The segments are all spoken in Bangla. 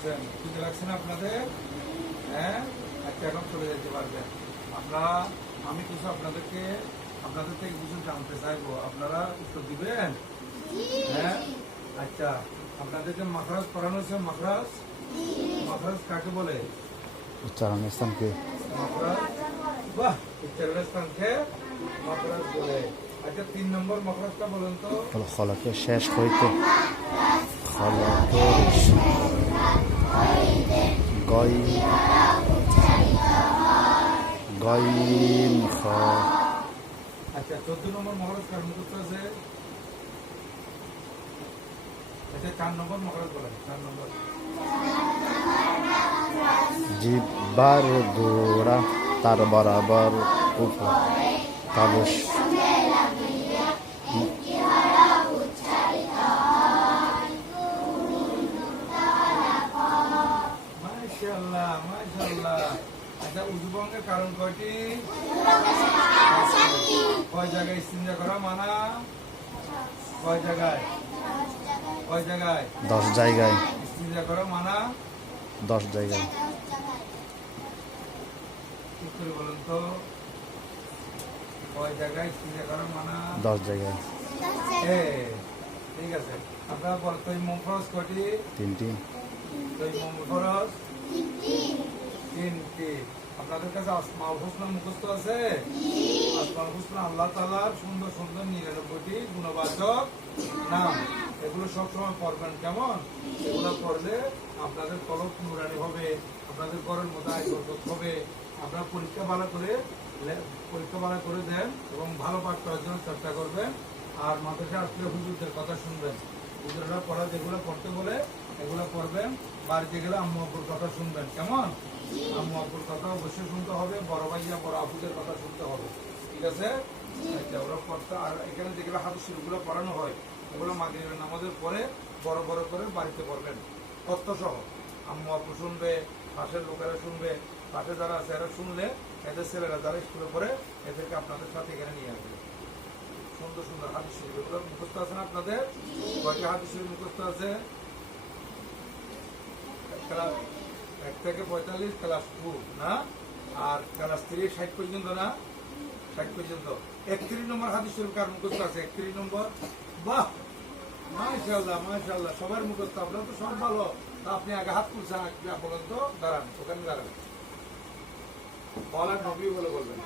করছেন? ঠিক লাগছে না আপনাদের? হ্যাঁ, আচ্ছা এখন চলে যেতে পারবেন আপনারা। আমি কিছু আপনাদের থেকে কিছু জানতে চাইবো, আপনারা উত্তর দিবেন? হ্যাঁ, আচ্ছা আপনাদেরকে মাখরাজ পড়ানো হয়েছে। মাখরাজ মাখরাজ কাকে বলে? উচ্চারণের স্থানকে মাখরাজ, বাহ, উচ্চারণের স্থানকে মাখরাজ বলে। আচ্ছা 3 নম্বর মাখরাজটা বলেন তো। খলকের শেষ হইতে খলকের গই গইন খ। আচ্ছা 14 নম্বর মহারাজ কার মুখস্থ আছে? আচ্ছা 4 নম্বর মহারাজ বলেন। 4 নম্বর জিব্বার গোড়া তার বরাবর উপর তাবস মাশাআল্লাহ মাশাআল্লাহ। আচ্ছা উজুভঙ্গের কারণ কয়টি? কয় জায়গায় ইস্তিনজা করা মানা? কয় জায়গায়? কয় জায়গায় 10 জায়গায় ইস্তিনজা করা মানা? 10 জায়গায়। ঠিক করে বলুন তো, কয় জায়গায় ইস্তিনজা করা মানা? 10 জায়গায়। ঠিক আছে। আপনারা বল তৈমুম ফরজ কয়টি? 3টি। তৈমুম ফরজ 3টি। আপনাদের কাছে আসমাউল হুসনা মুখস্থ আছে? আসমাউল হুসনা আল্লাহ তাআলার সুন্দর সুন্দর 99টি গুণবাচক নাম, এগুলো সবসময় পড়বেন। কেমন? এগুলো পড়লে আপনাদের কলব নুরানি হবে, আপনাদের ঘরের মধ্যে আয় বরকত হবে। আপনারা পরীক্ষা ভালো করে দেন এবং ভালো পাঠ করার জন্য চেষ্টা করবেন। আর মাদ্রাসা আসলে হুজুরদের কথা শুনবেন। হুজুররা পড়া যেগুলো পড়তে বলে এগুলো পড়বেন। বাড়িতে গেলে আম্মু আব্বুর কথা শুনবেন। কেমন? আম্মু আব্বুর কথা অবশ্যই শুনতে হবে, বড় ভাইয়া বড় আপুদের কথা শুনতে হবে। ঠিক আছে? আচ্ছা ওরা পড়তে। আর এখানে যেগুলো হাদিস শরীফগুলো পড়ানো হয় এগুলো মাগরিবের নামাজের পরে বড় বড় করে বাড়িতে পড়বেন, তথ্য সহ। আম্মু আব্বু শুনবে, পাশের লোকেরা শুনবে, পাশে যারা আছে এরা শুনলে এদের ছেলেরা যারা স্কুলে পড়ে এদেরকে আপনাদের সাথে এখানে নিয়ে আসবে। সুন্দর সুন্দর হাদিস শরীফ এগুলো মুখস্থ আছে না আপনাদের? কয়টা হাদিস শরীফ মুখস্থ আছে? ক্লাস 1 থেকে 45 ক্লাস 2 না, আর ক্লাস 3 60 পর্যন্ত না, 60 পর্যন্ত। 31 নম্বর হাদিস শরীফ কার মুখস্থ আছে? 31 নম্বর। বাহ মাশাআল্লাহ মাশাআল্লাহ, সবার মুখস্থ। আপনারা তো সব ভালো। তা আপনি আগে হাত তুলছেন, বলেন তো। দাঁড়ান, ওখানে দাঁড়ান। বলার নবী বলে বলবেন।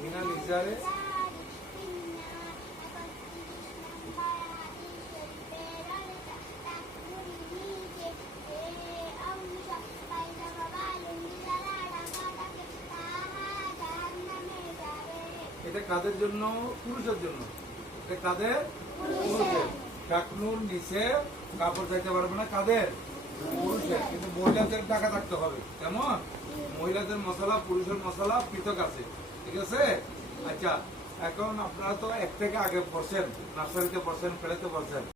মিনাল ইজারে এটা কাদের জন্য? পুরুষের জন্য। এটা কাদের? পুরুষের। টাকনুর নিচে কাপড় চাইতে পারবে না কাদের? পুরুষের। কিন্তু মহিলাদের টাকা থাকতে হবে। কেমন? মহিলাদের মশলা পুরুষের মশলা পৃথক আছে। ঠিক আছে? আচ্ছা এখন আপনারা তো 1 থেকে আগে পড়ছেন, নার্সারিতে পড়ছেন, ফেলেতে পড়ছেন।